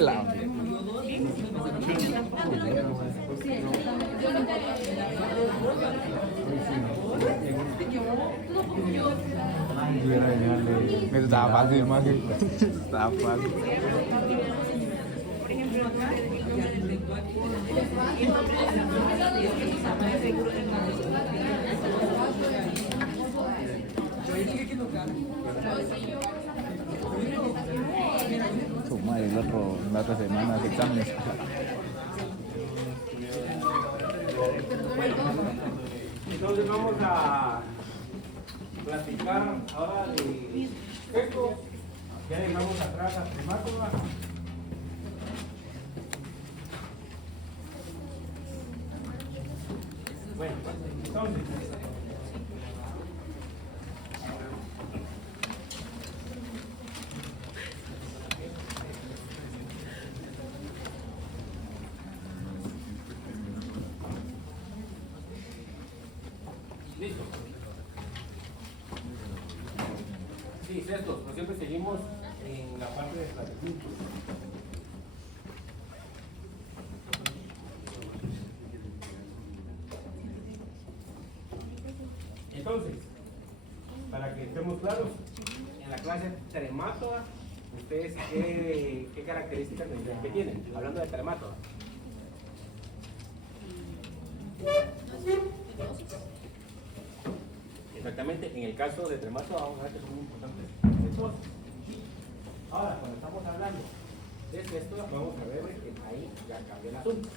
La- Estaba fácil, más que estaba fácil. Su madre, la otra semana de exámenes. Entonces vamos a platicar ahora de esto. Ya dejamos atrás a Tremátola. Bueno, entonces listo. Sí, sextos, pero siempre seguimos en la parte de platicamiento. Entonces, para que estemos claros, en la clase tremátoda, ¿ustedes qué características tendrían que tienen? Hablando de tremátoda. Exactamente, en el caso de tremátoda vamos a ver que son muy importantes estas cosas. Ahora, cuando estamos hablando de esto, vamos a ver que ahí ya cambia el asunto.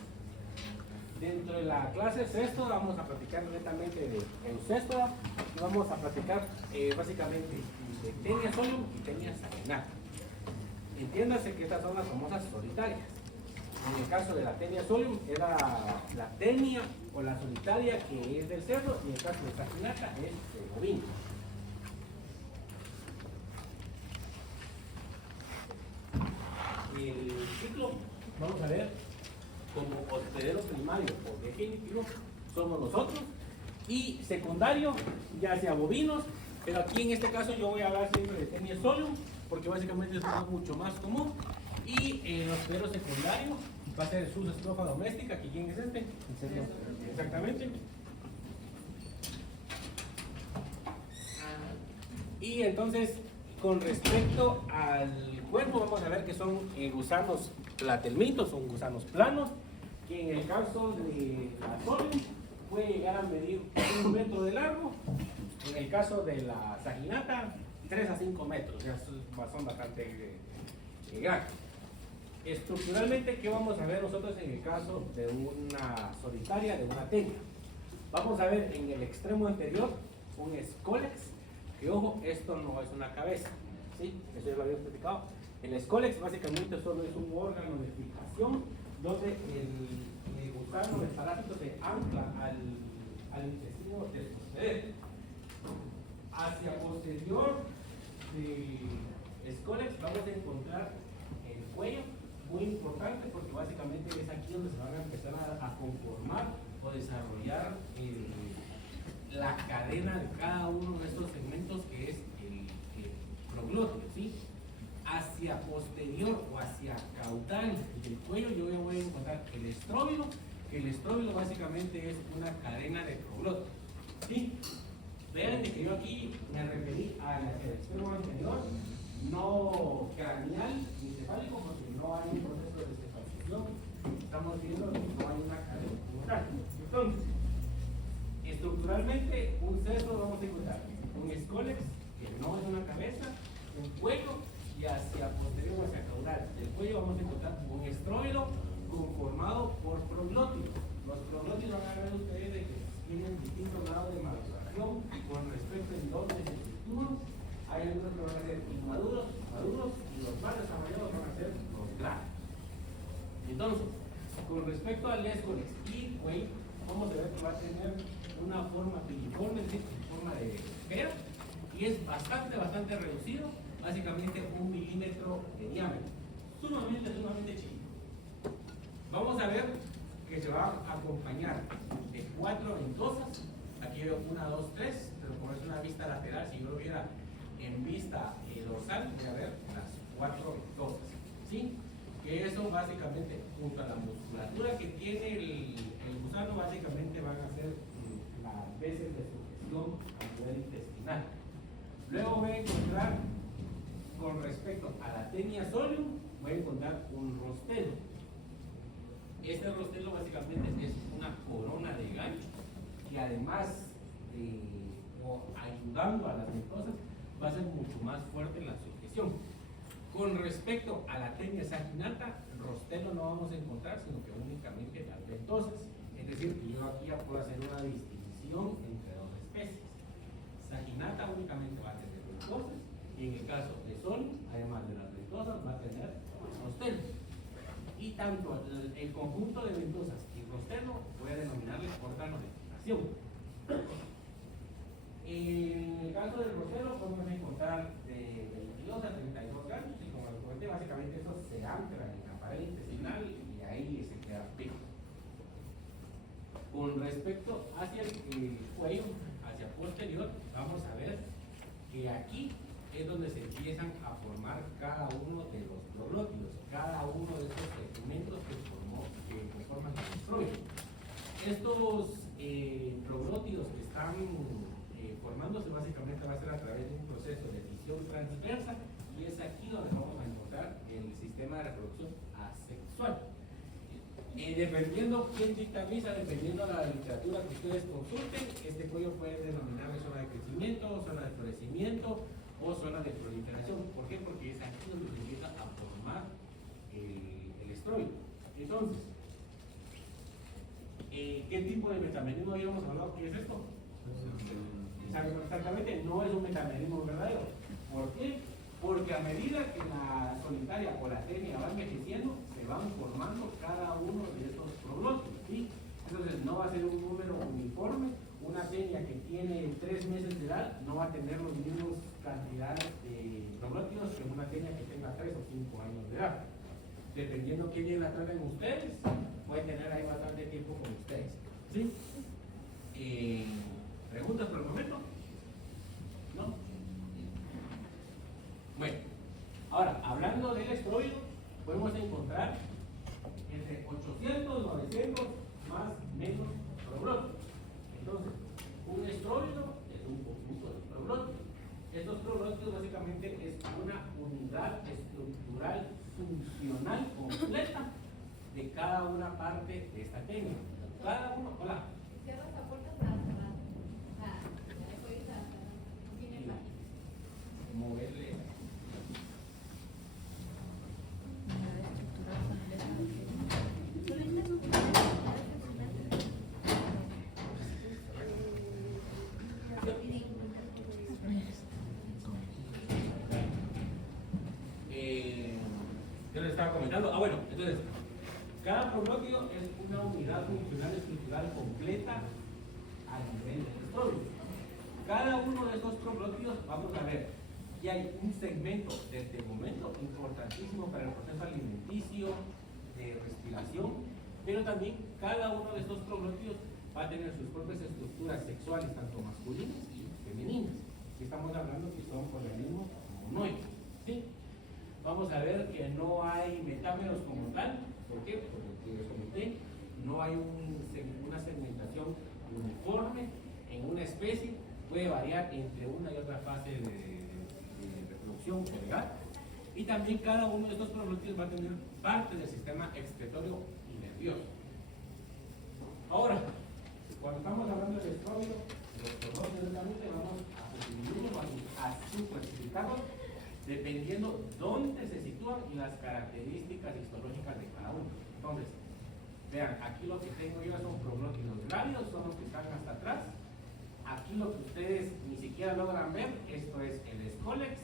Dentro de la clase sexto vamos a platicar netamente de eusexto y vamos a platicar básicamente de tenia solium y tenia saginata. Entiéndase que estas son las famosas solitarias. En el caso de la tenia solium era la tenia o la solitaria que es del cerdo y en el caso de saginata es del bovino. El ciclo, vamos a ver, como hospedero primario o definitivo somos nosotros y secundario ya sea bovinos, pero aquí en este caso yo voy a hablar siempre de tenia solium porque básicamente es mucho más común y el hospedero secundario va a ser sus estrofa doméstica, que quién es este, exactamente, y entonces con respecto al cuerpo vamos a ver que son gusanos platelmitos, son gusanos planos, que en el caso de la solium puede llegar a medir 1 metro de largo, en el caso de la saginata 3 a 5 metros, ya son bastante grandes. Estructuralmente, ¿qué vamos a ver nosotros en el caso de una solitaria, de una tenia? Vamos a ver en el extremo anterior un escólex, que ojo, esto no es una cabeza, ¿sí? Eso ya lo habíamos platicado. El escólex básicamente solo es un órgano de fijación donde el gusano, el parásito se ancla al intestino del hospedero. Hacia posterior de escólex vamos a encontrar el cuello, muy importante porque básicamente es aquí donde se van a empezar a conformar o desarrollar la cadena de cada uno de estos segmentos que es el proglótido, ¿sí? Hacia posterior o hacia caudal del cuello yo voy a encontrar el estróbilo, que el estróbilo básicamente es una cadena de proglótido, ¿sí? Vean que yo aquí me referí al extremo anterior, no craneal ni cefálico, porque no hay un proceso de cefalización. Estamos viendo que no hay una cadena como tal. Entonces, estructuralmente, un sexto vamos a encontrar un escólex, que no es una cabeza, un cuello y hacia posterior o hacia caudal del cuello vamos a encontrar un estróbilo conformado por proglótidos. Los proglótidos van a ver ustedes de que tienen distintos grados de maduración con respecto a dónde se sitúan. Hay algunos que van a ser inmaduros, maduros y los más desarrollados van a ser los grandes. Entonces, con respecto al escólex y cuello, vamos a ver que va a tener una forma piriforme, es decir, forma de esfera, y es bastante reducido, básicamente 1 milímetro de diámetro, sumamente chico. Vamos a ver que se va a acompañar de 4 ventosas, aquí veo 1, 2, 3, pero como es una vista lateral, si yo lo viera en vista dorsal, voy a ver las 4 dosis, ¿sí? Que eso básicamente, junto a la musculatura que tiene el gusano, básicamente van a ser las veces de sugestión a nivel intestinal. Luego voy a encontrar, con respecto a la Taenia solium, voy a encontrar un rostelo. Este rostelo básicamente es una corona de gancho que además o ayudando a las ventosas va a ser mucho más fuerte la sugestión. Con respecto a la Taenia saginata, rostelo no vamos a encontrar, sino que únicamente las ventosas. Es decir, que yo aquí ya puedo hacer una distinción entre dos especies. Saginata únicamente va a tener ventosas, y en el caso de solium, además de las ventosas, va a tener rostelo. Y tanto el conjunto de ventosas y rostelo voy a denominarles órganos de fijación. En el caso del rostelo podemos encontrar de 22 a 32 gramos, y como les comenté, básicamente estos se anclan en la pared intestinal y ahí se queda fijo. Con respecto hacia el cuello, hacia posterior, vamos a ver que aquí es donde se empiezan a formar cada uno de los proglótidos, cada uno de estos segmentos que conforman el estroide. Estos proglótidos que están formándose básicamente va a ser a través de un proceso de fisión transversa, y es aquí donde vamos a encontrar el sistema de reproducción asexual. Dependiendo quién dictamiza, dependiendo de la literatura que ustedes consulten, este cuello puede denominarse zona de crecimiento, zona de florecimiento o zona de proliferación. ¿Por qué? Porque es aquí donde se empieza a formar el estroide. Entonces, ¿qué tipo de metamerismo habíamos hablado? ¿Qué es esto? Exactamente, no es un metamerismo verdadero. ¿Por qué? Porque a medida que la solitaria o la Taenia va envejeciendo, se van formando cada uno de estos proglótidos, ¿sí? Entonces no va a ser un número uniforme. Una Taenia que tiene 3 meses de edad no va a tener los mismos cantidades de proglótidos que una Taenia que tenga 3 o 5 años de edad. Dependiendo qué bien la traten ustedes, puede tener ahí bastante tiempo con ustedes, ¿sí? ¿Preguntas por el momento? ¿No? Bueno, ahora, hablando del estroide, podemos encontrar entre 800, 900, más menos proglótidos. Entonces, un estróide es un conjunto de proglótidos. Estos proglótidos básicamente es una unidad estructural funcional completa de cada una parte de esta Taenia. Cada uno, hola. Moverle. Yo les estaba comentando. Bueno, entonces, cada proglótido es una unidad funcional estructural completa a nivel del estómago. Cada uno de estos proglótidos, vamos a ver, que hay un segmento de tegumento importantísimo para el proceso alimenticio, de respiración, pero también cada uno de estos proglótidos va a tener sus propias estructuras sexuales, tanto masculinas y femeninas. Aquí estamos hablando que son organismos monoicos, ¿sí? Vamos a ver que no hay metámeros como tal. ¿Por qué? Porque les comenté, no hay una segmentación uniforme en una especie, puede variar entre una y otra fase de reproducción legal, y también cada uno de estos proglótidos va a tener parte del sistema excretorio y nervioso. Ahora, cuando estamos hablando del estrógeno, los proglótidos vamos a subdividirlos, a subclasificarlos dependiendo dónde se sitúan y las características histológicas de cada uno. Entonces, vean, aquí lo que tengo yo son proglótidos grávidos, son los que están hasta atrás. Aquí lo que ustedes ni siquiera logran ver, esto es el escólex,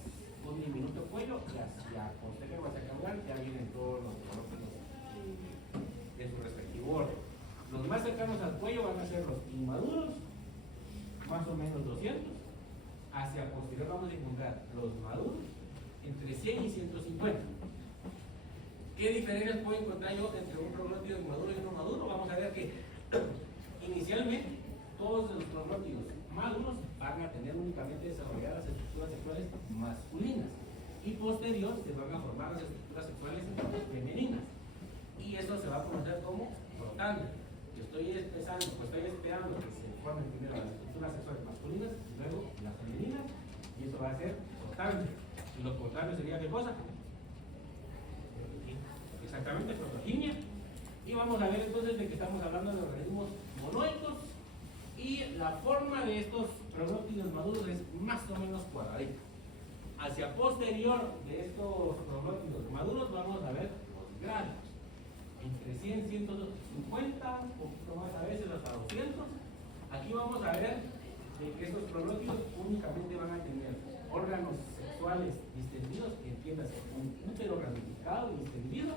un diminuto cuello, y hacia posterior, hacia caudal, ya vienen todos los proglótidos de su respectivo orden. Los más cercanos al cuello van a ser los inmaduros, más o menos 200. Hacia posterior vamos a encontrar los maduros, entre 100 y 150. ¿Qué diferencias puedo encontrar yo entre un proglótido inmaduro y uno maduro? Vamos a ver que inicialmente todos los proglótidos maduros van a tener únicamente desarrolladas estructuras sexuales masculinas, y posterior se van a formar las estructuras sexuales femeninas. Y eso se va a conocer como rotando. Yo estoy esperando que se formen primero las estructuras sexuales masculinas y luego las femeninas, y eso va a ser rotando. Y lo contrario sería ¿qué cosa? Exactamente, protoginia. Y vamos a ver entonces de que estamos hablando de organismos monoicos, y la forma de estos proglóctidos maduros es más o menos cuadradita. Hacia posterior de estos proglóctidos maduros vamos a ver los granos, entre 100, 150, un poquito más a veces hasta 200. Aquí vamos a ver de que estos proglóctidos únicamente van a tener órganos sexuales distendidos, que entiendas un útero ramificado y distendido,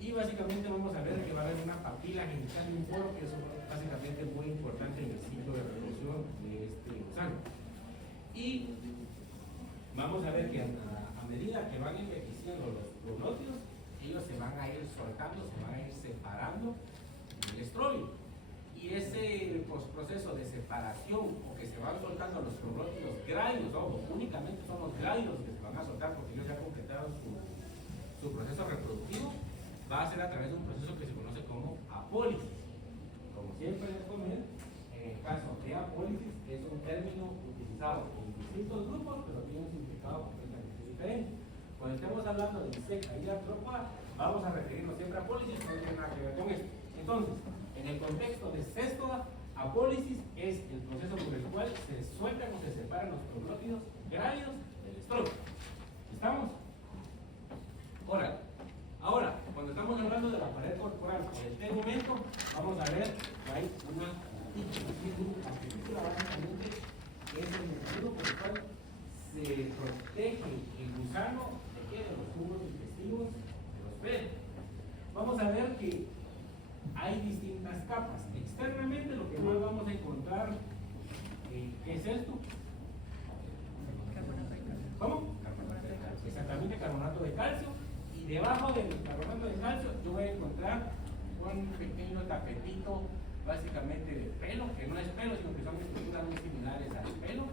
y básicamente vamos a ver que va a haber una papila genital y un poro, que es básicamente muy importante en el ciclo de reproducción de este gusano. Y vamos a ver que a medida que van envejeciendo los proglóctidos, ellos se van a ir soltando, se van a ir separando del estróbilo. Y ese proceso de separación, o que se van soltando los proglóctidos grávidos, ojo, únicamente son los grávidos que se van a soltar porque ellos ya completaron su proceso reproductivo, va a ser a través de un proceso que se conoce como apólisis. Como siempre les comento, en el caso de apólisis es un término utilizado en distintos grupos, pero tiene un significado completamente diferente. Cuando estemos hablando de insecta y artrópoda, vamos a referirnos siempre a apólisis, no tiene nada que ver con esto. Entonces, en el contexto de cestoda, apólisis es el proceso por el cual se sueltan o se separan los proglóctidos grávidos del estróbilo. ¿Estamos? Ahora, cuando estamos hablando de la pared corporal en este momento, vamos a ver que hay una artícula básicamente, que es el mecanismo por el cual se protege el gusano de los tubos digestivos de los pelos. Vamos a ver que hay distintas capas. Externamente lo que más vamos a encontrar, ¿qué es esto? ¿Cómo? Exactamente, carbonato de calcio. Y debajo del carbonato de calcio yo voy a encontrar un pequeño tapetito básicamente de pelo, que no es pelo, sino que son estructuras muy similares al pelo,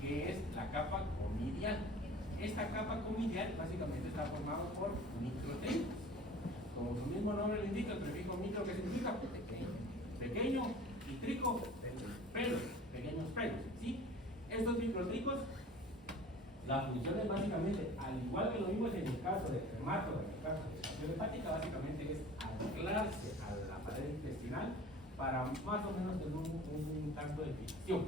que es la capa comidial. Esta capa comidial básicamente está formada por microtelicos. Como su mismo nombre lo indica, el prefijo micro, ¿qué significa? Pequeño, y trico, pelos, pequeños pelos, ¿sí? Estos microtricos, la función es básicamente, al igual que lo vimos en el caso del dermato, en el caso de la infección hepática, básicamente es anclarse a la pared intestinal para más o menos tener un tanto de fricción.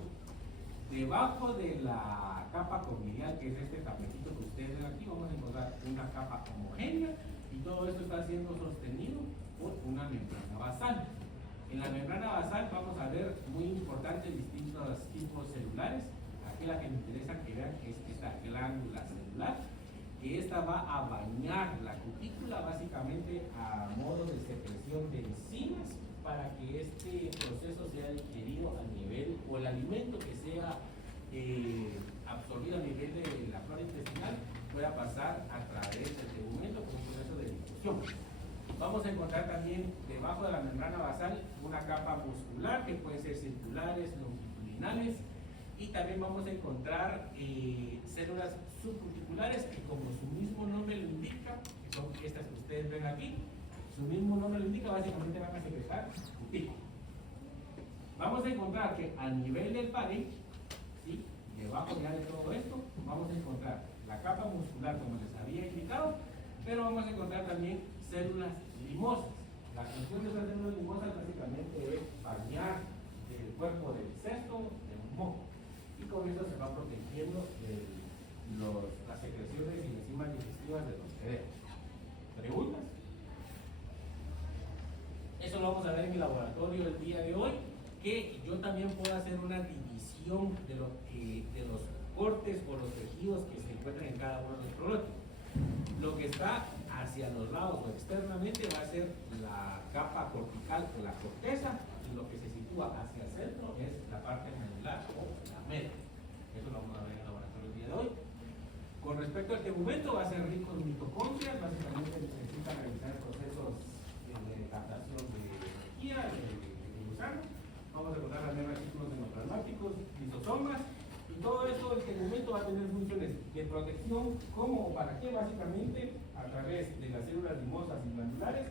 Debajo de la capa comidial, que es este tapetito que ustedes ven aquí, vamos a encontrar una capa homogénea, y todo esto está siendo sostenido por una membrana basal. En la membrana basal vamos a ver muy importantes distintos tipos celulares. Aquí la que me interesa que vean es esta glándula celular, que esta va a bañar la cutícula básicamente a modo de secreción de enzimas para que este proceso sea digerido a nivel, o el alimento que sea absorbido a nivel de la flora intestinal pueda pasar a través del tegumento con un proceso de difusión. Vamos a encontrar también debajo de la membrana basal una capa muscular, que puede ser circulares, longitudinales, y también vamos a encontrar células subcuticulares, que como su mismo nombre lo indica, que son estas que ustedes ven aquí, su mismo nombre lo indica, básicamente van a secretar cutícula. Vamos a encontrar que a nivel del pared, ¿sí?, debajo ya de todo esto, vamos a encontrar la capa muscular como les había indicado, pero vamos a encontrar también células limosas. La función de esas células limosas básicamente es bañar el cuerpo del cesto del moco, y con eso se va protegiendo las secreciones y enzimas digestivas de los cerebros. ¿Preguntas? Eso lo vamos a ver en el laboratorio el día de hoy, que yo también puedo hacer una división de los cortes o los tejidos que se encuentran en cada uno de los proglóctidos. Lo que está hacia los lados o externamente va a ser la capa cortical o la corteza, y lo que se sitúa hacia el centro es la parte medular o la médula. Eso lo vamos a ver en el laboratorio el día de hoy. Con respecto al tegumento, va a ser rico en mitocondrias, básicamente necesita realizar procesos de captación de energía, de gusano. Vamos a encontrar también retículos endoplasmáticos, lisosomas, y Y todo esto, el tegumento va a tener funciones de protección, ¿cómo o para qué? Básicamente a través de las células limosas y glandulares,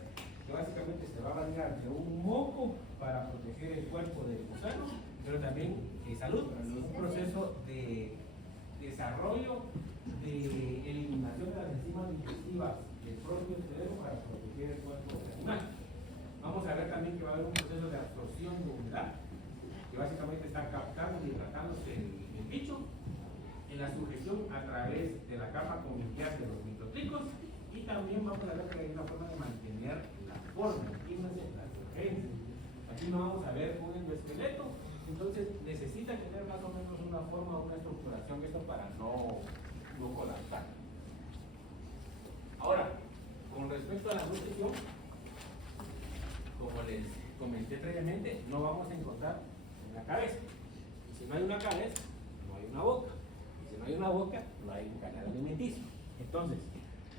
que básicamente se va a bañar de un moco para proteger el cuerpo del gusano, pero también salud, un proceso de desarrollo de eliminación de las enzimas digestivas del propio cerebro para proteger el cuerpo del animal. Vamos a ver también que va a haber un proceso de absorción de humedad, que básicamente está captando y hidratándose el bicho, en la sujeción a través de la capa conidial de los microtricos, y también vamos a ver que hay una forma de mantener la forma, fíjense, la surgencia. Aquí no vamos a ver un endoesqueleto, entonces necesita tener más o menos una forma, una estructuración, esto para no colapsar. Ahora, con respecto a la nutrición, como les comenté previamente, no vamos a encontrar una cabeza. Y si no hay una cabeza, no hay una boca. Y si no hay una boca, no hay un canal alimenticio. Entonces,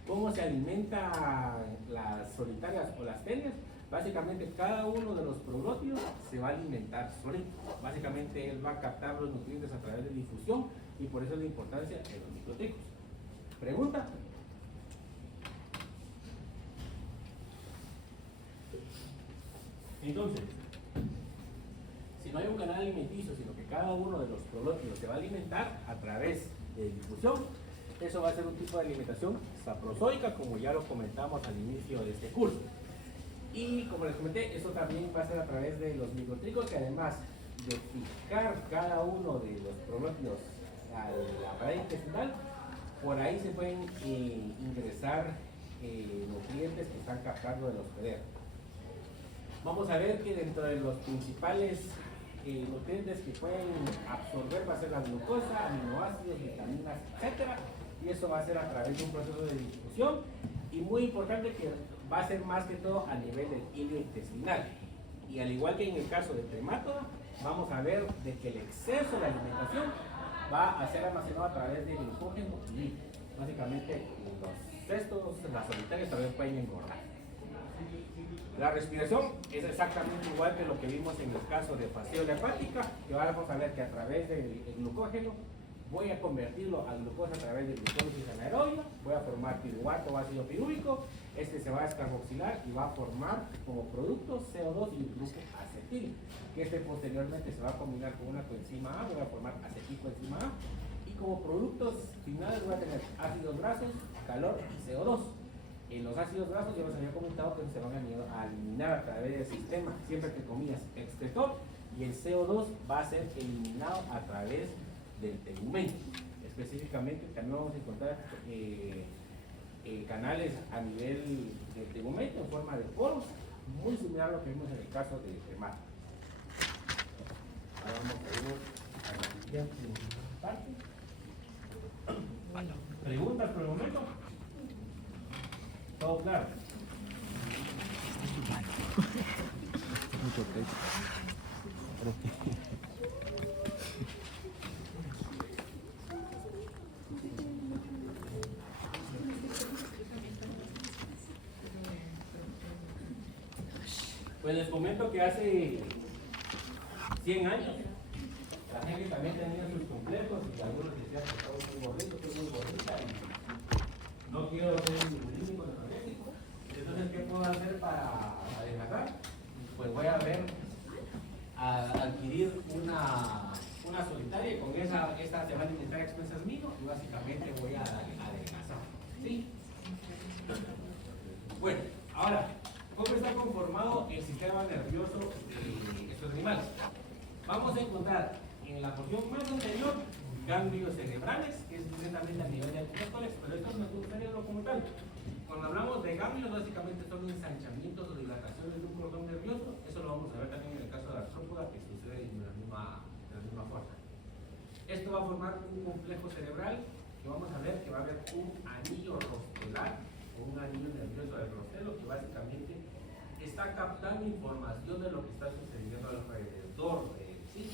¿cómo se alimentan las solitarias o las tenias? Básicamente, cada uno de los proglótidos se va a alimentar solito. Básicamente, él va a captar los nutrientes a través de difusión y por eso es la importancia de los microtricos. ¿Pregunta? Entonces, si no hay un canal alimenticio, sino que cada uno de los proglótidos se va a alimentar a través de difusión, eso va a ser un tipo de alimentación saprozoica, como ya lo comentamos al inicio de este curso. Y como les comenté, eso también va a ser a través de los microtricos, que además de fijar cada uno de los proglótidos a la pared intestinal, por ahí se pueden ingresar nutrientes que están captando de los hospedero. Vamos a ver que dentro de los principales nutrientes que pueden absorber va a ser la glucosa, aminoácidos, vitaminas, etcétera, y eso va a ser a través de un proceso de difusión, y muy importante que va a ser más que todo a nivel del hilo intestinal. Y al igual que en el caso del tremátodo, vamos a ver de que el exceso de alimentación va a ser almacenado a través del glucógeno y lípidos. Básicamente los cestos, las solitarias también pueden engordar. La respiración es exactamente igual que lo que vimos en el caso de fasciola hepática, que ahora vamos a ver que a través del glucógeno voy a convertirlo a glucosa a través de glucólisis anaerobia, voy a formar piruvato o ácido pirúvico, este se va a descarboxilar y va a formar como producto CO2 y el grupo acetil, que este posteriormente se va a combinar con una coenzima A, voy a formar aceticoenzima A, y como productos finales voy a tener ácidos grasos, calor y CO2. En los ácidos grasos ya les había comentado que se van a eliminar a través del sistema, siempre que comillas, excretor, y el CO2 va a ser eliminado a través del tegumento. Específicamente también vamos a encontrar canales a nivel del tegumento en forma de poros, muy similar a lo que vimos en el caso de tremátodo. Ahora vamos a ir a la siguiente parte. ¿Preguntas por el momento? ¿Todo claro? Mucho texto. Pues les comento que hace 100 años la gente también tenía sus complejos y algunos decían que estaba muy gordito, estoy muy gordita y no quiero ser bulímico ni anoréxico. Entonces, ¿qué puedo hacer para adelgazar? Pues voy a ver, a adquirir una solitaria y con esta se va a alimentar a expensas mío y básicamente voy a adelgazar. ¿Sí? Bueno, ahora, ¿cómo está conformado el sistema nervioso de estos animales? Vamos a encontrar en la porción más anterior ganglios cerebrales, que es directamente a nivel de articulares, pero esto no me gustaría verlo como tal. Cuando hablamos de ganglios, básicamente son ensanchamientos o dilataciones de un cordón nervioso. Eso lo vamos a ver también en el caso de la artrópoda, que sucede de la misma forma. Esto va a formar un complejo cerebral que vamos a ver que va a haber un anillo rostelar o un anillo nervioso del rostelo que básicamente está captando información de lo que está sucediendo alrededor de sí.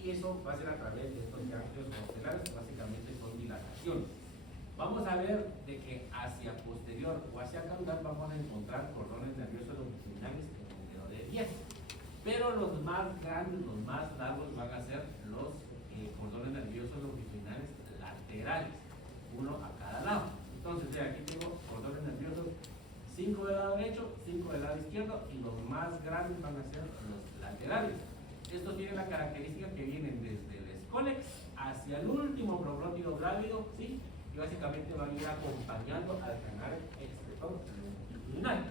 Y eso va a ser a través de estos ganglios rostelares, que básicamente son dilataciones. Vamos a ver de que hacia posterior o hacia caudal vamos a encontrar cordones nerviosos longitudinales en un número de 10. Pero los más grandes, los más largos van a ser los cordones nerviosos longitudinales laterales, uno a cada lado. Entonces, de aquí tengo cordones nerviosos, 5 del lado derecho, 5 del lado izquierdo, y los más grandes van a ser los laterales. Estos tienen la característica que vienen desde el escólex hacia el último proglótido grávido, ¿sí? Y básicamente van a ir acompañando al canal excretor longitudinal.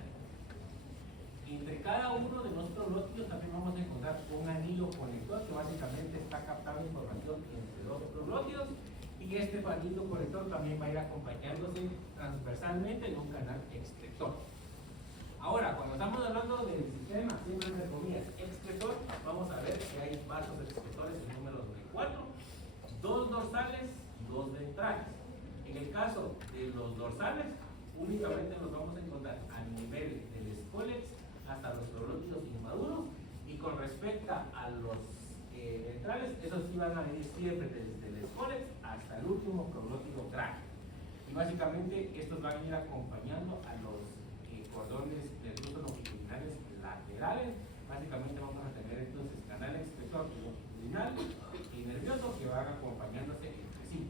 Entre cada uno de los proglótidos también vamos a encontrar un anillo conector que básicamente está captando información entre dos proglótidos, y este anillo conector también va a ir acompañándose transversalmente en un canal excretor. Ahora, cuando estamos hablando del sistema, siempre entre comillas, excretor, vamos a ver que hay vasos excretores en números de 4, 2 dorsales y 2 ventrales. En el caso de los dorsales, únicamente los vamos a encontrar a nivel del escólex hasta los proglótidos inmaduros, y con respecto a los ventrales, esos sí van a venir siempre desde el escólex hasta el último proglótido grávido. Y básicamente estos van a ir acompañando a los cordones nerviosos longitudinales laterales. Básicamente vamos a tener entonces canal excretor longitudinal y nervioso que van acompañándose entre sí.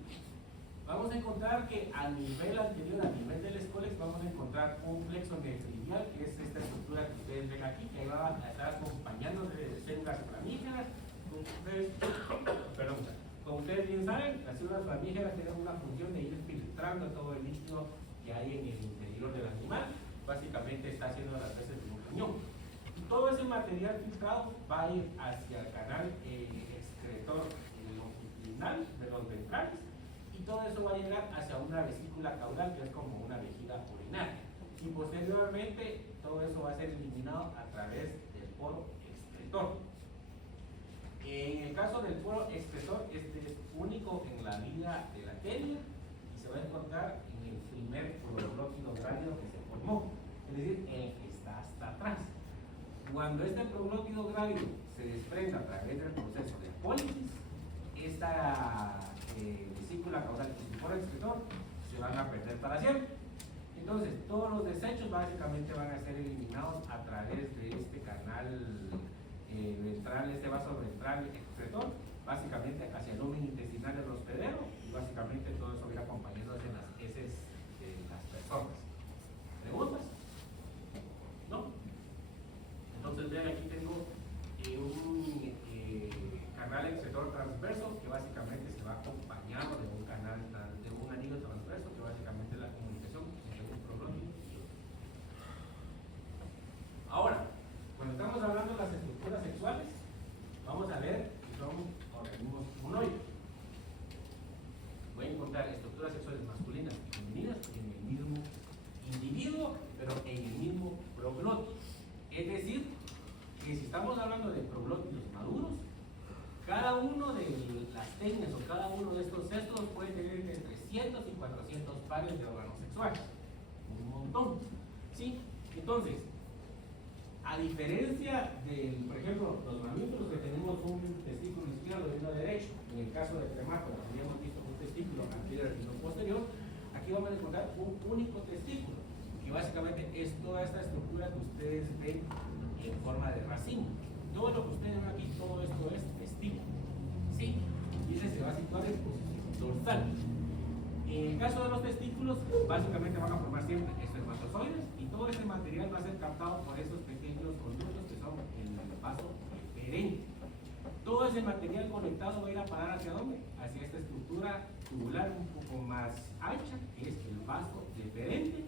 Vamos a encontrar que a nivel anterior, a nivel del escólex, vamos a encontrar un plexo nefridial, que es esta estructura que ustedes ven aquí, que va a estar acompañándose de células flamígeras. Como ustedes bien saben, las células flamígeras tienen una función de ir filtrando todo el líquido que hay en el interior del animal. Básicamente está haciendo las veces de un cañón. Y todo ese material filtrado va a ir hacia el canal excretor longitudinal de los ventrales, y todo eso va a llegar hacia una vesícula caudal, que es como una vejiga urinaria. Y posteriormente todo eso va a ser eliminado a través del poro excretor. En el caso del poro excretor, este es único en la vida de la tenia y se va a encontrar en el primer proglótido grávido que se formó, es decir, el que está hasta atrás. Cuando este proglótido grávido se desprende a través del proceso de apólisis, esta vesícula caudal y el poro excretor se van a perder para siempre. Entonces, todos los desechos básicamente van a ser eliminados a través de este canal ventral, este vaso ventral excretor, básicamente hacia el lumen intestinal del hospedero, y básicamente todo eso va a ir acompañándose en las heces de las personas. ¿Preguntas? ¿No? Entonces, vean, aquí tengo un canal excretor transverso que básicamente se va acompañado de un canal, de un anillo transverso, que básicamente es la comunicación entre un proglótido y otro. Ahora, cuando estamos hablando de las estructuras sexuales, vamos a ver que son organismos monoides. Voy a encontrar estructuras sexuales masculinas y femeninas en el mismo individuo, pero en el mismo proglótido. Es decir, que si estamos hablando de proglótidos maduros, cada uno de las tenias o cada uno de estos cestos puede tener entre 300 y 400 pares de órganos sexuales. Un montón. ¿Sí? Entonces, a diferencia de, por ejemplo, los mamíferos, que tenemos un testículo izquierdo y uno derecho, en el caso del primato habíamos visto un testículo anterior y uno posterior, aquí vamos a encontrar un único testículo, que básicamente es toda esta estructura que ustedes ven en forma de racimo. Todo lo que ustedes ven aquí, todo esto es testículo, ¿sí? Y ese se va a situar en posición dorsal. En el caso de los testículos, básicamente van a formar siempre espermatozoides, y todo ese material va a ser captado por esos pequeños conductos que son el vaso deferente. Todo ese material conectado va a ir a parar ¿hacia dónde? Hacia esta estructura tubular un poco más ancha, que es el vaso deferente.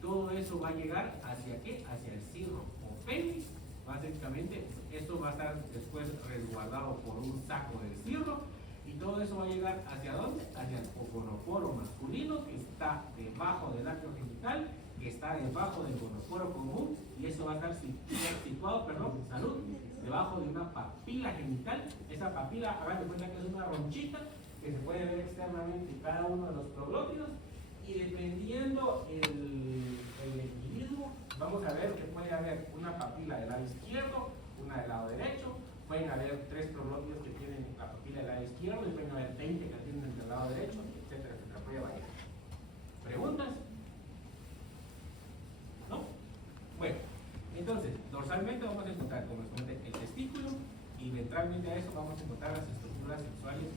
Todo eso va a llegar ¿hacia qué? Hacia el cirro o pelvis. Básicamente, esto va a estar después resguardado por un saco del cirro, y todo eso va a llegar ¿hacia dónde? Hacia el gonoporo masculino, que está debajo del arco genital, que está debajo del gonoporo común, y eso va a estar situado, debajo de una papila genital. Esa papila, hagan de cuenta que es una ronchita que se puede ver externamente en cada uno de los proglótidos, y dependiendo el individuo, vamos a ver que puede haber una papila del lado izquierdo, una del lado derecho. Pueden haber 3 proglótidos que tienen la papila del lado izquierdo, y pueden haber 20 que tienen del lado derecho, etcétera, etcétera. Puede variar. ¿Preguntas? ¿No? Bueno, entonces, dorsalmente vamos a encontrar, como les comenté, el testículo, y ventralmente a eso vamos a encontrar las estructuras sexuales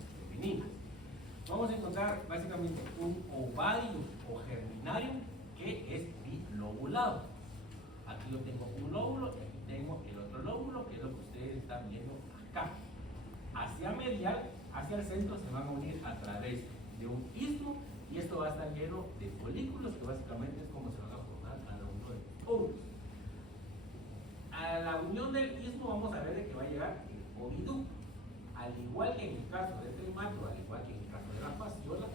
encontrar básicamente un ovario o germinario que es bilobulado. Aquí yo tengo un lóbulo y aquí tengo el otro lóbulo, que es lo que ustedes están viendo acá. Hacia medial, hacia el centro, se van a unir a través de un istmo y esto va a estar lleno de folículos, que básicamente es como se van a formar cada uno de los óvulos. A la unión del istmo vamos a ver de que va a llegar el oviducto. Al igual que en el caso del tremato, al igual que en el caso de la fasciola,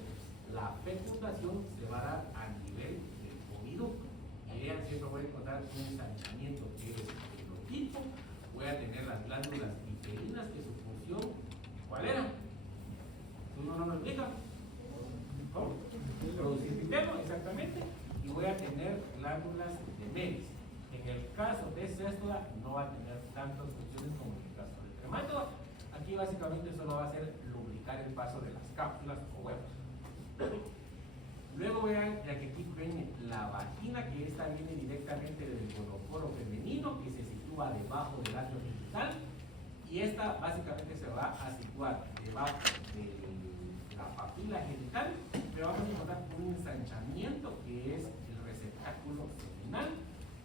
la fecundación se va a dar a nivel del oviducto. Y vean, siempre voy a encontrar un ensanchamiento que es endotipo, voy a tener las glándulas piterinas, que su función, ¿cuál era? ¿Uno no me explica? ¿Cómo? Producir pitero, exactamente, y voy a tener glándulas de Meris. En el caso de céstula no va a tener tantas funciones como en el caso del tremato. Aquí básicamente solo va a ser lubricar el paso de las cápsulas o huevos. Luego vean que aquí viene la vagina, que esta viene directamente del gonocoro femenino, que se sitúa debajo del atrio genital, y esta básicamente se va a situar debajo de la papila genital, pero vamos a encontrar un ensanchamiento que es el receptáculo seminal.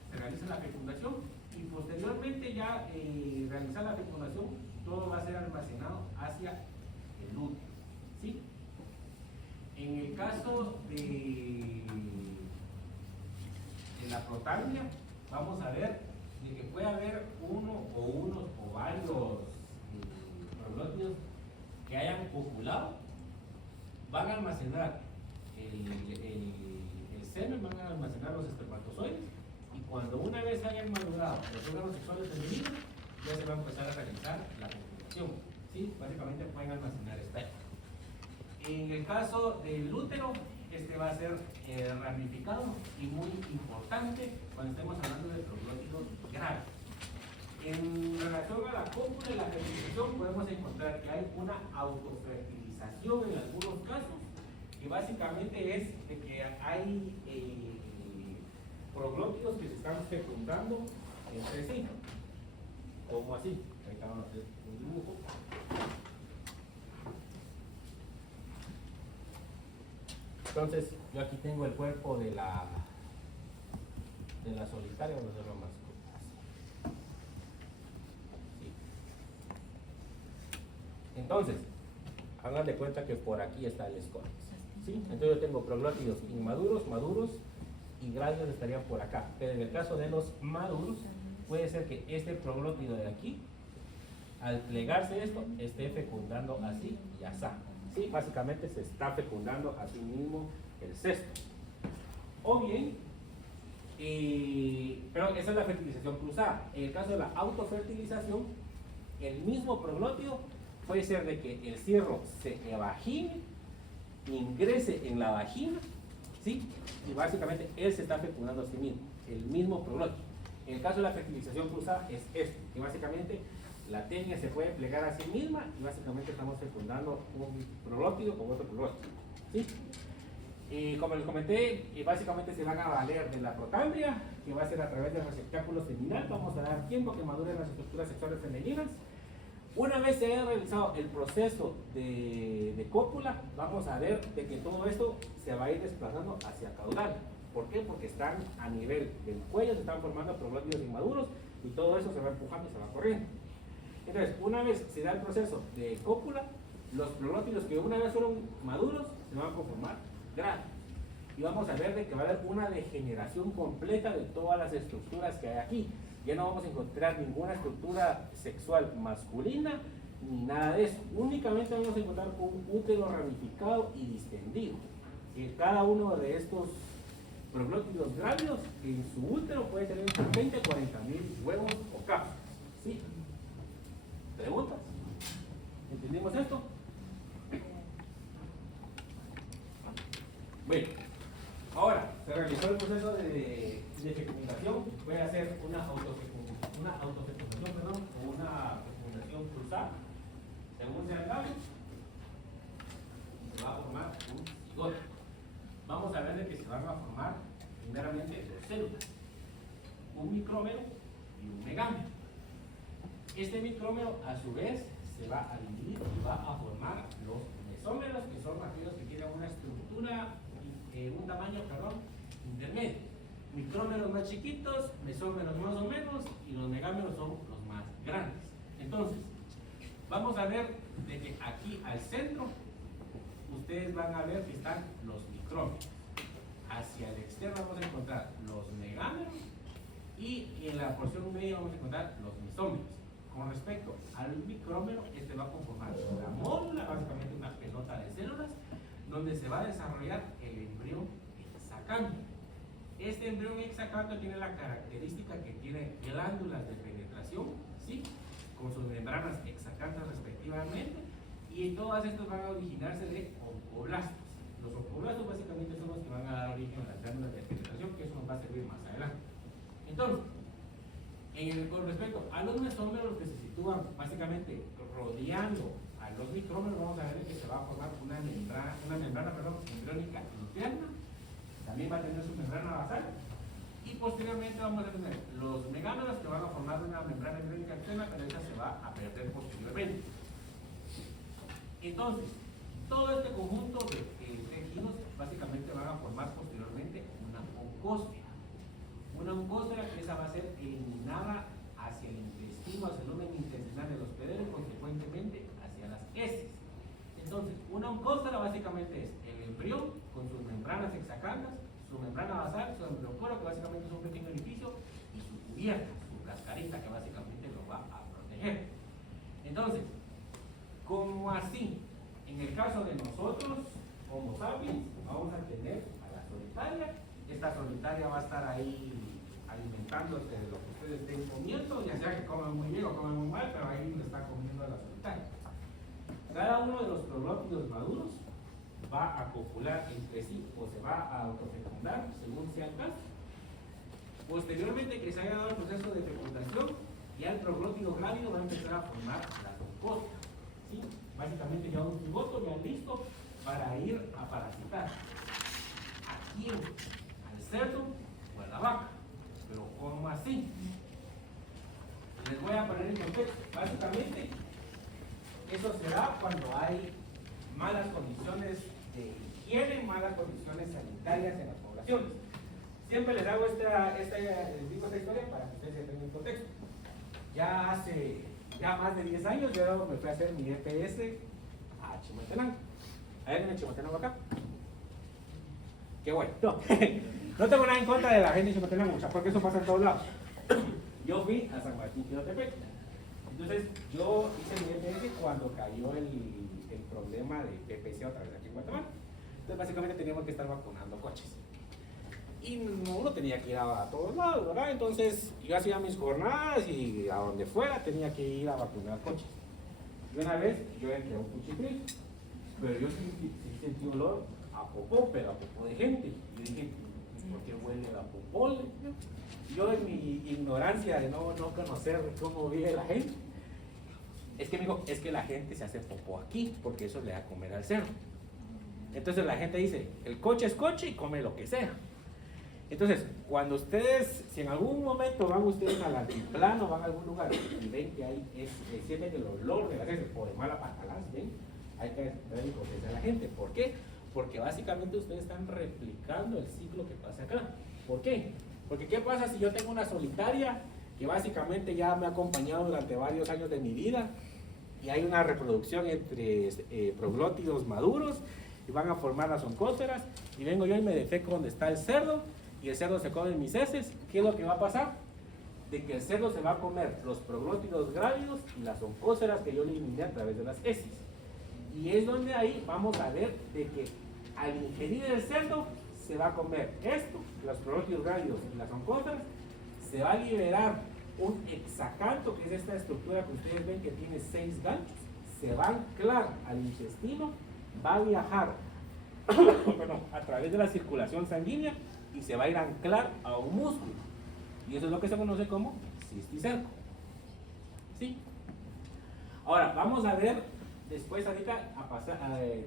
Se realiza la fecundación y posteriormente ya realizar la fecundación, todo va a ser almacenado hacia el útero, ¿sí? En el caso de la protambia, vamos a ver de que puede haber uno o unos o varios proglótidos que hayan copulado, van a almacenar el semen, van a almacenar los espermatozoides, y cuando una vez hayan madurado los órganos sexuales femeninos, ya se va a empezar a realizar la fecundación, ¿sí? Básicamente pueden almacenar esperma. En el caso del útero, este va a ser ramificado y muy importante cuando estemos hablando de proglótidos graves. En relación a la cópula y la fertilización, podemos encontrar que hay una autofertilización en algunos casos, que básicamente es de que hay proglótidos que se están fecundando entre sí, como así. Ahorita vamos a hacer un dibujo. Entonces, yo aquí tengo el cuerpo de la solitaria, vamos a hacerlo más corto. Sí. Entonces, hagan de cuenta que por aquí está el escorzo, ¿sí? Entonces yo tengo proglótidos inmaduros, maduros, y grandes estarían por acá. Pero en el caso de los maduros, puede ser que este proglótido de aquí, al plegarse esto, esté fecundando así y así. ¿Sí? Básicamente se está fecundando a sí mismo el cesto. O bien, pero esa es la fertilización cruzada. En el caso de la autofertilización, el mismo proglótido puede ser de que el cierro se evagine, ingrese en la vagina, ¿sí? Y básicamente él se está fecundando a sí mismo, el mismo proglótido. En el caso de la fertilización cruzada es esto, que básicamente la tenia se puede plegar a sí misma y básicamente estamos fecundando un proglótido con otro proglótido, ¿sí? Y como les comenté, básicamente se van a valer de la protambria, que va a ser a través del receptáculo seminal. Vamos a dar tiempo que maduren las estructuras sexuales femeninas. Una vez se haya realizado el proceso de cópula, vamos a ver de que todo esto se va a ir desplazando hacia caudal. ¿Por qué? Porque están a nivel del cuello, se están formando proglótidos inmaduros y todo eso se va empujando y se va corriendo. Entonces, una vez se da el proceso de cópula, los proglótidos que una vez fueron maduros se van a conformar grandes. Y vamos a ver de que va a haber una degeneración completa de todas las estructuras que hay aquí. Ya no vamos a encontrar ninguna estructura sexual masculina ni nada de eso. Únicamente vamos a encontrar un útero ramificado y distendido. Y cada uno de estos proglótidos grávidos en su útero puede tener entre 20 a 40 mil huevos o cápsulas. ¿Sí? ¿Preguntas? ¿Entendimos esto? Bueno, ahora se realizó el proceso de fecundación. Voy a hacer una autofecundación, o una fecundación cruzada. Según sea el caso, se va a formar un cigoto. Vamos a ver de que se van a formar primeramente dos células, un micrómero y un megámero. Este micrómero a su vez se va a dividir y va a formar los mesómeros, que son aquellos que tienen tengan una estructura, un tamaño, perdón, intermedio. Micrómeros más chiquitos, mesómeros más o menos, y los megámeros son los más grandes. Entonces, vamos a ver de que aquí al centro, ustedes van a ver que están los micrómetros. Hacia el externo vamos a encontrar los megámetros y en la porción media vamos a encontrar los mesómetros. Con respecto al micrómetro, este va a conformar la módula, básicamente una pelota de células, donde se va a desarrollar el embrión hexacanto. Este embrión hexacanto tiene la característica que tiene glándulas de penetración, ¿sí?, con sus membranas hexacantas respectivamente, y todas estas van a originarse de oncoblastos. Los oncoblastos básicamente son los que van a dar origen a las glándulas de penetración, que eso nos va a servir más adelante. Entonces, con respecto a los mesómeros que se sitúan básicamente rodeando a los micrómetros, vamos a ver que se va a formar una membrana embriónica interna, también va a tener su membrana basal, y posteriormente vamos a tener los megámeros que van a formar una membrana embriónica externa, pero esa se va a perder posteriormente. Entonces, todo este conjunto de tejidos básicamente van a formar posteriormente una oncósfera. Una oncósfera que esa va a ser eliminada hacia el intestino, hacia el lumen intestinal del hospedero y consecuentemente hacia las heces. Entonces, una oncósfera básicamente es el embrión con sus membranas hexacantas, su membrana basal, su embriocoro, que básicamente es un pequeño orificio, y su cubierta, su cascarita, que básicamente lo va a proteger. Entonces, como así, en el caso de nosotros, Homo sapiens, vamos a tener a la solitaria. Esta solitaria va a estar ahí alimentándose de lo que ustedes estén comiendo, ya sea que coman muy bien o coman muy mal, pero ahí le está comiendo a la solitaria. Cada uno de los proglótidos maduros va a copular entre sí o se va a autofecundar según sea el caso. Posteriormente que se haya dado el proceso de fecundación, ya el proglótido grávido va a empezar a formar la oncósfera, ¿sí? Básicamente ya un cigoto ya listo para ir a parasitar. ¿A quién? ¿Al cerdo o a la vaca? Pero ¿cómo así? Les voy a poner en contexto. Básicamente, eso se da cuando hay malas condiciones de higiene, malas condiciones sanitarias en las poblaciones. Siempre les hago les digo esta historia para que ustedes tengan el contexto. Ya hace más de 10 años yo me fui a hacer mi EPS a Chimaltenango. ¿Hay alguien en Chimaltenango acá? Qué bueno. No tengo nada en contra de la gente de Chimaltenango, porque eso pasa en todos lados. Yo fui a San Martín Quirotepec. Entonces, yo hice mi EPS cuando cayó el problema de PPC otra vez aquí en Guatemala. Entonces, básicamente teníamos que estar vacunando coches. Y uno tenía que ir a todos lados, ¿verdad? Entonces, yo hacía mis jornadas y a donde fuera tenía que ir a vacunar coches. Y una vez, yo entré a un cuchitril, pero yo sí sentí olor a popó, pero a popó de gente. Y dije, ¿por qué huele a popó? Yo en mi ignorancia de no conocer cómo vive la gente, es que me dijo, es que la gente se hace popó aquí, porque eso le da a comer al cerdo. Entonces la gente dice, el coche es coche y come lo que sea. Entonces, cuando ustedes, si en algún momento van ustedes al altiplano, van a algún lugar y ven que hay, sienten el olor de la gente, o de mala patalás, ¿ven? Hay que tener en conciencia a la gente. ¿Por qué? Porque básicamente ustedes están replicando el ciclo que pasa acá. ¿Por qué? Porque ¿qué pasa si yo tengo una solitaria que básicamente ya me ha acompañado durante varios años de mi vida y hay una reproducción entre proglótidos maduros y van a formar las oncósferas y vengo yo y me defeco donde está el cerdo y el cerdo se come mis heces? ¿Qué es lo que va a pasar? De que el cerdo se va a comer los proglótidos grávidos y las oncósferas que yo le eliminé a través de las heces. Y es donde ahí vamos a ver de que al ingerir el cerdo se va a comer esto, los proglótidos grávidos y las oncósferas, se va a liberar un hexacanto, que es esta estructura que ustedes ven que tiene 6 ganchos, se va a anclar al intestino, va a viajar a través de la circulación sanguínea y se va a ir a anclar a un músculo. Y eso es lo que se conoce como cisticerco. ¿Sí? Ahora, vamos a ver, después ahorita,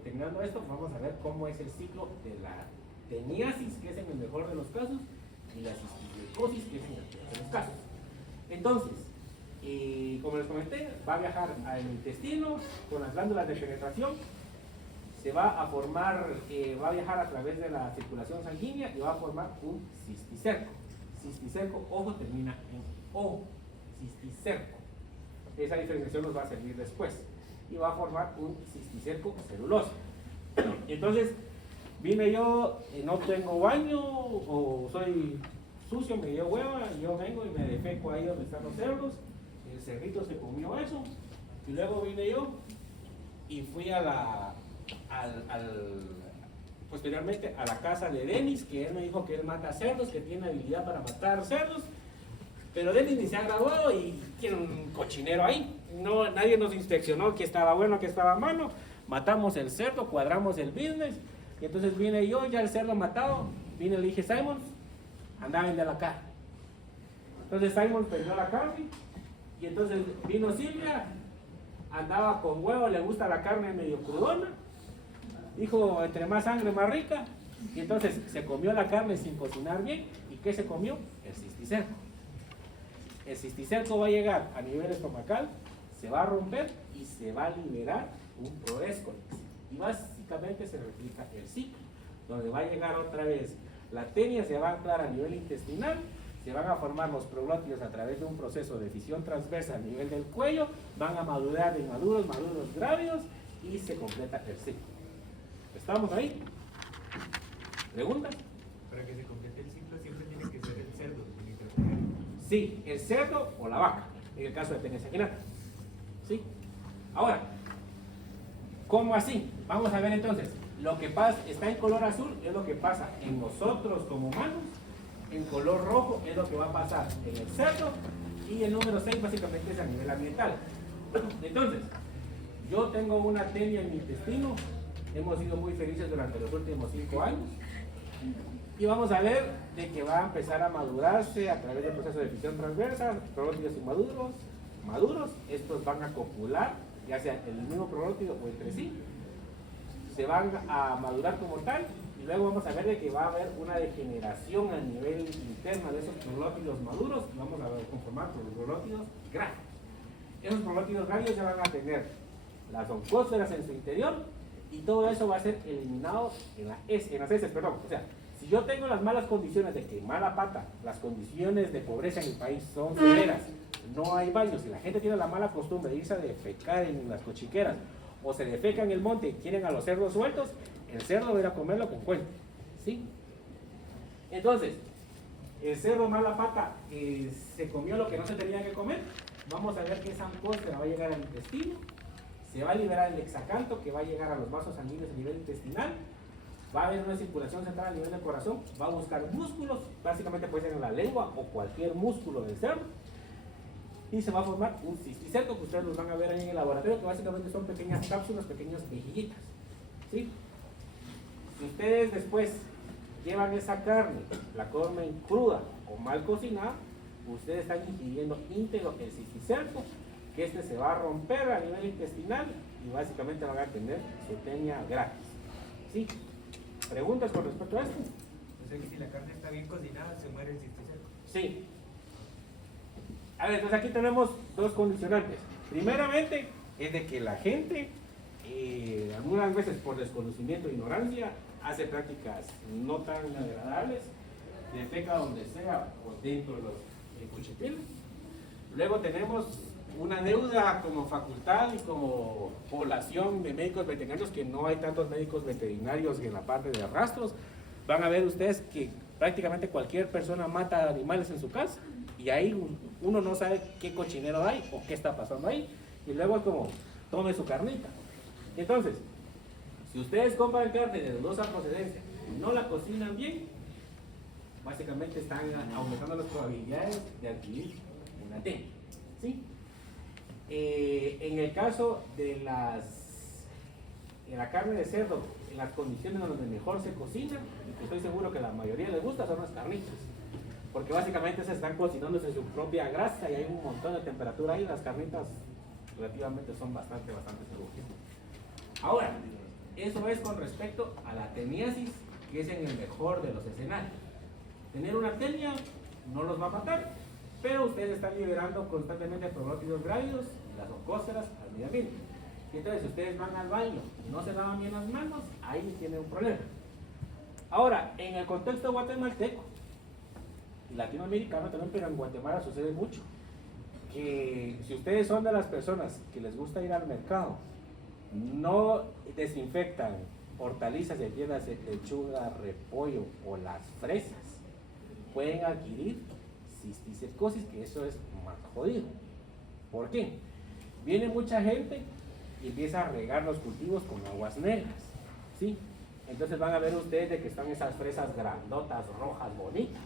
terminando esto, vamos a ver cómo es el ciclo de la teniasis, que es en el mejor de los casos, y la cisticercosis, que es en el peor de los casos. Entonces, como les comenté, va a viajar al intestino con las glándulas de penetración, se va a formar, va a viajar a través de la circulación sanguínea y va a formar un cisticerco. Cisticerco, ojo, termina en O, cisticerco. Esa diferenciación nos va a servir después. Y va a formar un cisticerco celuloso. Entonces, vine yo, no tengo baño, o soy sucio, me dio hueva, y yo vengo y me defeco ahí donde están los cerdos, el cerdito se comió eso, y luego vine yo y fui posteriormente a la casa de Denis, que él me dijo que él mata cerdos, que tiene habilidad para matar cerdos, pero Denis ni se ha graduado y tiene un cochinero ahí. No, nadie nos inspeccionó que estaba bueno, que estaba malo. Matamos el cerdo, cuadramos el business, y entonces vine yo, ya el cerdo matado, vine y le dije, Simon, anda a vender la carne. Entonces Simon perdió la carne, y entonces vino Silvia, andaba con huevo, le gusta la carne medio crudona, dijo, entre más sangre, más rica, y entonces se comió la carne sin cocinar bien. ¿Y qué se comió? El cisticerco. El cisticerco va a llegar a nivel estomacal, se va a romper y se va a liberar un proescolex. Y básicamente se replica el ciclo, donde va a llegar otra vez la tenia, se va a anclar a nivel intestinal, se van a formar los proglótidos a través de un proceso de fisión transversa a nivel del cuello, van a madurar en maduros grávidos y se completa el ciclo. ¿Estamos ahí? ¿Preguntas? Para que se complete el ciclo siempre tiene que ser el cerdo. Tiene que ser. Sí, el cerdo o la vaca, en el caso de tenia sanguinaria. ¿Sí? Ahora, ¿cómo así? Vamos a ver entonces. Lo que pasa, está en color azul, es lo que pasa en nosotros como humanos. En color rojo es lo que va a pasar en el cerdo. Y el número 6 básicamente es a nivel ambiental. Entonces, yo tengo una tenia en mi intestino. Hemos sido muy felices durante los últimos 5 años. Y vamos a ver de que va a empezar a madurarse a través del proceso de fisión transversa, proglótidos maduros, estos van a copular, ya sea el mismo proglótido o entre sí, se van a madurar como tal, y luego vamos a ver de que va a haber una degeneración a nivel interno de esos proglótidos maduros, y vamos a conformar proglótidos grávidos. Esos proglótidos grávidos ya van a tener las oncósferas en su interior, y todo eso va a ser eliminado en las heces, perdón. O sea, si yo tengo las malas condiciones de que mala pata, las condiciones de pobreza en el país son severas, no hay baños, y la gente tiene la mala costumbre de irse a defecar en las cochiqueras, o se defeca en el monte y quieren a los cerdos sueltos, el cerdo va a ir a comerlo con cuento, ¿sí? Entonces, el cerdo mala pata se comió lo que no se tenía que comer, vamos a ver que esa ancosfera va a llegar al intestino, se va a liberar el hexacanto que va a llegar a los vasos sanguíneos a nivel intestinal, va a haber una circulación central a nivel del corazón, va a buscar músculos, básicamente puede ser en la lengua o cualquier músculo del cerdo, y se va a formar un cisticerco que ustedes los van a ver ahí en el laboratorio, que básicamente son pequeñas cápsulas, pequeñas vejillitas, ¿sí? Si ustedes después llevan esa carne, la comen cruda o mal cocinada, ustedes están ingiriendo íntegro el cisticerco, que este se va a romper a nivel intestinal y básicamente van a tener su tenia gratis, ¿sí? ¿Preguntas con respecto a esto? O sea que si la carne está bien cocinada, se muere el cisticerco. Sí. A ver, entonces aquí tenemos dos condicionantes. Primeramente, es de que la gente, algunas veces por desconocimiento e ignorancia, hace prácticas no tan agradables, defeca donde sea o dentro de los cuchipiles. Luego tenemos una deuda como facultad y como población de médicos veterinarios, que no hay tantos médicos veterinarios en la parte de rastros. Van a ver ustedes que prácticamente cualquier persona mata animales en su casa y ahí uno no sabe qué cochinero hay o qué está pasando ahí, y luego es como, tome su carnita. Entonces, si ustedes compran carne de dudosa procedencia y no la cocinan bien, básicamente están aumentando las probabilidades de adquirir una tenia, ¿sí? En el caso de la carne de cerdo, en las condiciones donde mejor se cocina, y que estoy seguro que a la mayoría les gusta, son las carnitas, porque básicamente se están cocinándose su propia grasa y hay un montón de temperatura ahí. Las carnitas relativamente son bastante seguras. Ahora, eso es con respecto a la teniasis, que es en el mejor de los escenarios. Tener una tenia no los va a matar, pero ustedes están liberando constantemente proglótidos grávidos y las oncósferas al medio ambiente. Y entonces, si ustedes van al baño y no se lavan bien las manos, ahí tienen un problema. Ahora, en el contexto guatemalteco y latinoamericano también, pero en Guatemala sucede mucho, que si ustedes son de las personas que les gusta ir al mercado, no desinfectan hortalizas y tiendas de lechuga, repollo o las fresas, pueden adquirir cisticercosis, que eso es más jodido. ¿Por qué? Viene mucha gente y empieza a regar los cultivos con aguas negras, ¿sí? Entonces van a ver ustedes de que están esas fresas grandotas, rojas, bonitas.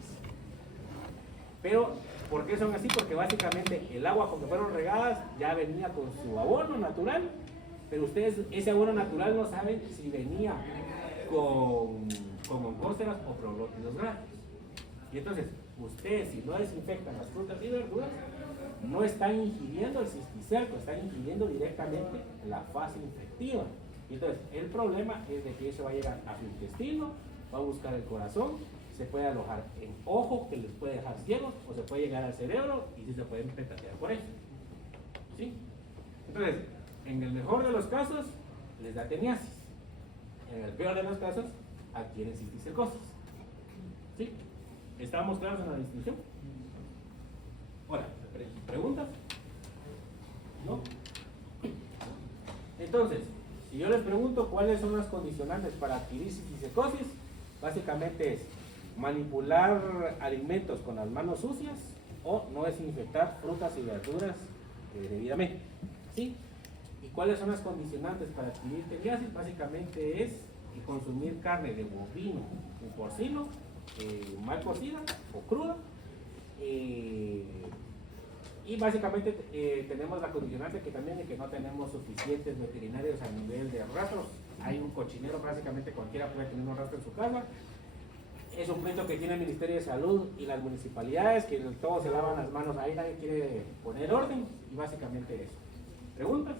Pero, ¿por qué son así? Porque básicamente el agua con que fueron regadas ya venía con su abono natural, pero ustedes ese abono natural no saben si venía con oncóceras o proglótidos graves. Y entonces, ustedes si no desinfectan las frutas y verduras, no están ingiriendo el cisticerco, están ingiriendo directamente la fase infectiva. Y entonces, el problema es de que eso va a llegar a su intestino, va a buscar el corazón, se puede alojar en ojo, que les puede dejar ciegos, o se puede llegar al cerebro y sí se pueden petatear por eso. ¿Sí? Entonces, en el mejor de los casos, les da teniasis. En el peor de los casos, adquieren cisticercosis. ¿Sí? ¿Estamos claros en la distinción? Ahora, ¿preguntas? ¿No? Entonces, si yo les pregunto cuáles son las condicionantes para adquirir cisticercosis, básicamente es manipular alimentos con las manos sucias o no desinfectar frutas y verduras debidamente. ¿Sí? ¿Y cuáles son las condicionantes para adquirir teniasis? Básicamente es consumir carne de bovino o porcino, mal cocida o cruda. Y básicamente tenemos la condicionante que también es que no tenemos suficientes veterinarios a nivel de rastros. Hay un cochinero, básicamente cualquiera puede tener un rastro en su casa. Es un pleito que tiene el Ministerio de Salud y las municipalidades, que todos se lavan las manos ahí, nadie quiere poner orden, y básicamente eso. ¿Preguntas?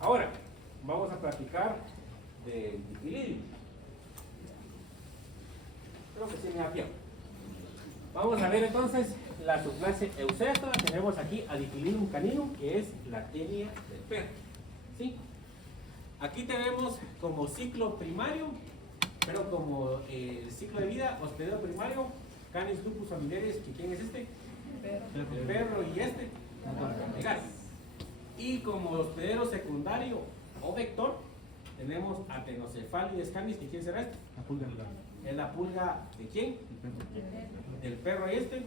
Ahora, vamos a platicar del equilibrio. Creo que sí me da tiempo. Vamos a ver entonces la subclase Eucesta. Tenemos aquí Adipililum caninum, que es la tenia del perro. ¿Sí? Aquí tenemos como ciclo primario, pero como el ciclo de vida, hospedero primario, Canis lupus familiaris, que ¿quién es este? El perro y este, legal. Y como hospedero secundario o vector, tenemos Atenocefalides canis, que ¿quién será este? La pulga. ¿Es la pulga de quién? Del perro y este.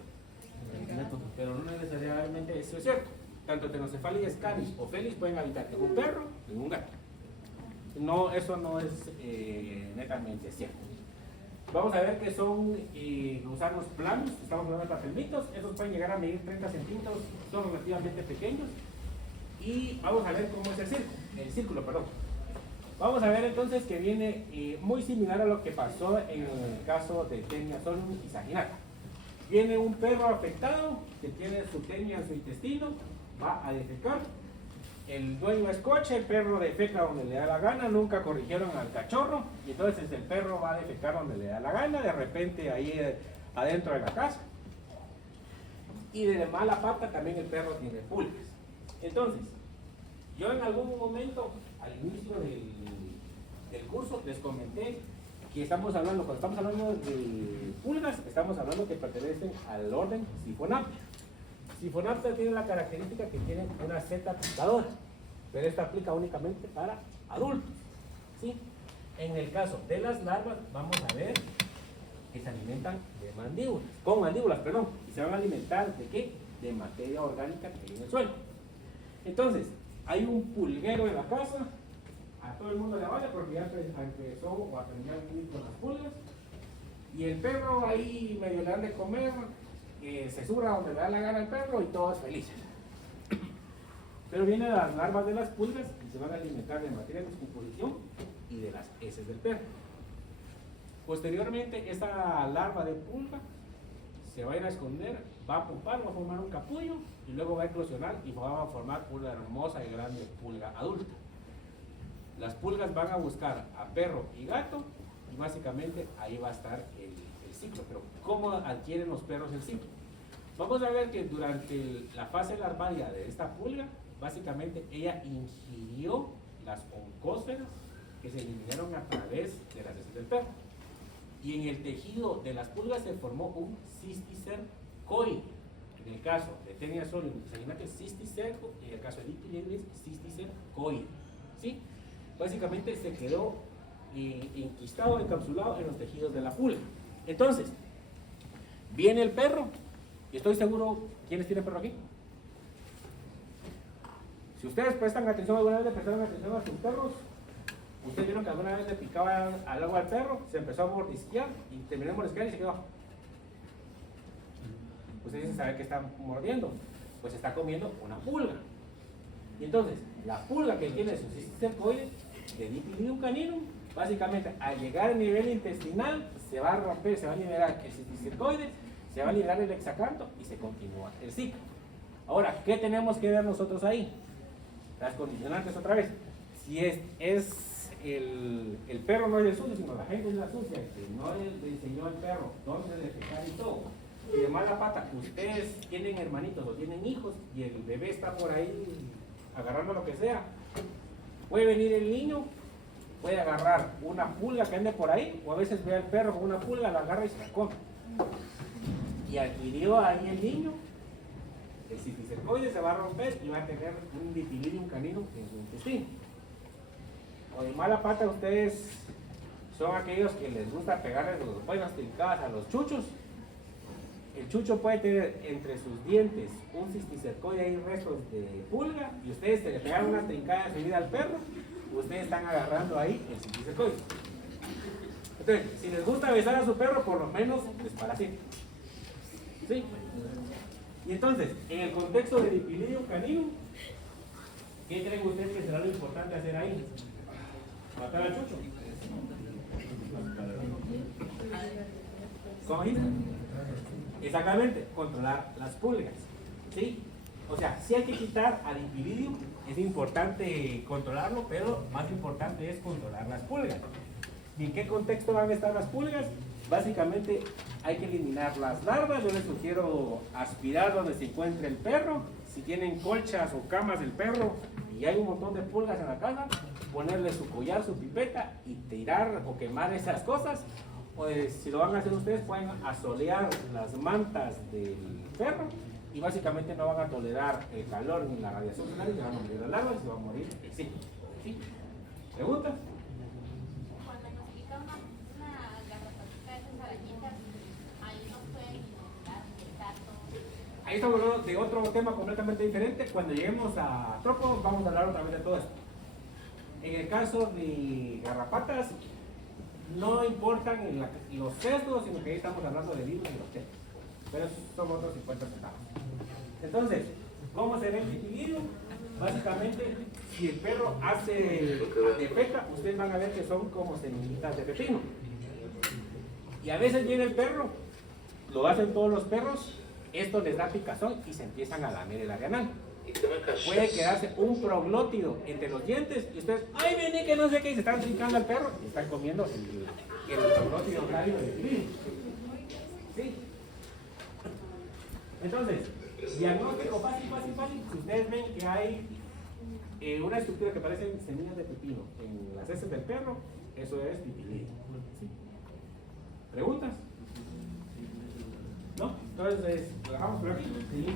Pero no necesariamente eso es cierto. Tanto Atenocefalides canis o felis pueden habitar en un perro y en un gato. No, eso no es netamente cierto. Vamos a ver que son gusanos planos, estamos hablando de papelmitos, esos pueden llegar a medir 30 centímetros, son relativamente pequeños. Y vamos a ver cómo es el círculo, perdón. Vamos a ver entonces que viene muy similar a lo que pasó en el caso de Tenia solum y saginata. Viene un perro afectado que tiene su tenia en su intestino, va a defecar. El dueño es coche, el perro defeca donde le da la gana, nunca corrigieron al cachorro, y entonces el perro va a defecar donde le da la gana, de repente ahí adentro de la casa. Y de mala pata también el perro tiene pulgas. Entonces, yo en algún momento, al inicio del curso, les comenté que estamos hablando, cuando estamos hablando de pulgas, estamos hablando que pertenecen al orden Siphonaptia. Siphonaptia tiene la característica que tiene una seta picadora, pero esta aplica únicamente para adultos, ¿sí? En el caso de las larvas, vamos a ver que se alimentan de mandíbulas, con mandíbulas, perdón, y se van a alimentar ¿de qué? De materia orgánica que hay en el suelo. Entonces, hay un pulguero en la casa, a todo el mundo le vale porque ya empezó o aprendió a vivir con las pulgas, y el perro ahí medio le dan de comer, se sura donde le da la gana al perro y todos felices. Pero vienen las larvas de las pulgas y se van a alimentar de materia de descomposición y de las heces del perro. Posteriormente, esta larva de pulga se va a ir a esconder, va a pupar, va a formar un capullo y luego va a eclosionar y va a formar una hermosa y grande pulga adulta. Las pulgas van a buscar a perro y gato y básicamente ahí va a estar el ciclo. Pero ¿cómo adquieren los perros el ciclo? Vamos a ver que durante la fase larvaria de esta pulga básicamente ella ingirió las oncósferas que se eliminaron a través de las heces del perro. Y en el tejido de las pulgas se formó un cisticercoide. En el caso de Taenia solium imagínate cisticerco, y en el caso de Dipilidis, cisticercoide. ¿Sí? Básicamente se quedó enquistado, encapsulado en los tejidos de la pulga. Entonces, viene el perro, y estoy seguro, ¿quiénes tienen perro aquí? Si ustedes prestan atención, alguna vez le prestaron atención a sus perros, ustedes vieron que alguna vez le picaba al agua al perro, se empezó a mordisquear y terminó de mordisquear y se quedó. Ustedes dicen saber que está mordiendo, pues está comiendo una pulga. Y entonces, la pulga que tiene su cisticercoide de Dipilidum caninum, básicamente al llegar al nivel intestinal, se va a romper, se va a liberar el cisticercoide, se va a liberar el hexacanto y se continúa el ciclo. Ahora, ¿qué tenemos que ver nosotros ahí? Las condicionantes otra vez. Si el perro no es el sucio, sino la gente es la sucia, que no le enseñó al perro dónde defecar y todo. Y de mala pata, ustedes tienen hermanitos o tienen hijos y el bebé está por ahí agarrando lo que sea, puede venir el niño, puede agarrar una pulga que ande por ahí, o a veces ve al perro con una pulga, la agarra y se la come. Y adquirió ahí el niño, el cisticercoide se va a romper y va a tener un Dipilidum caninum en su intestino. O de mala pata, ustedes son aquellos que les gusta pegarles los buenas trincadas a los chuchos. El chucho puede tener entre sus dientes un cisticercoide y restos de pulga, y ustedes se le pegaron una trincada de vida al perro, ustedes están agarrando ahí el cisticercoide. Entonces, si les gusta besar a su perro, por lo menos desparasiten. ¿Sí? Y entonces, en el contexto de Dipilidum caninum, ¿qué creen ustedes que será lo importante hacer ahí? ¿Matar al chucho? ¿Cómo dice? Exactamente, controlar las pulgas. ¿Sí? O sea, si hay que quitar al Dipilidum, es importante controlarlo, pero más importante es controlar las pulgas. ¿Y en qué contexto van a estar las pulgas? Básicamente hay que eliminar las larvas. Yo les sugiero aspirar donde se encuentre el perro. Si tienen colchas o camas del perro y hay un montón de pulgas en la casa, ponerle su collar, su pipeta y tirar o quemar esas cosas. O si lo van a hacer ustedes, pueden asolear las mantas del perro y básicamente no van a tolerar el calor ni la radiación solar y se van a morir las larvas y se van a morir. Sí. ¿Sí? ¿Preguntas? Cuando nos pica una garrapatita de esas arañitas, ahí no pueden inocular el gato. Ahí estamos hablando de otro tema completamente diferente. Cuando lleguemos a trópicos vamos a hablar otra vez de todo esto. En el caso de garrapatas, no importan los sesgos, sino que ahí estamos hablando de libros y los temas. Pero esos son otros 50 centavos. Entonces, ¿cómo se ve el Dipilidum? Básicamente, si el perro hace defeca, ustedes van a ver que son como semillitas de pepino. Y a veces viene el perro, lo hacen todos los perros, esto les da picazón y se empiezan a lamer el área anal. Puede quedarse un proglótido entre los dientes y ustedes, ay, vení que no sé qué, y se están trincando al perro y están comiendo el proglótido oral de Dipilidum. ¿Sí? Entonces, diagnóstico fácil. Si ustedes ven que hay una estructura que parece semillas de pepino en las heces del perro, eso es Dipilidum. ¿Sí? ¿Preguntas? ¿No? Entonces, lo dejamos por aquí. Seguimos.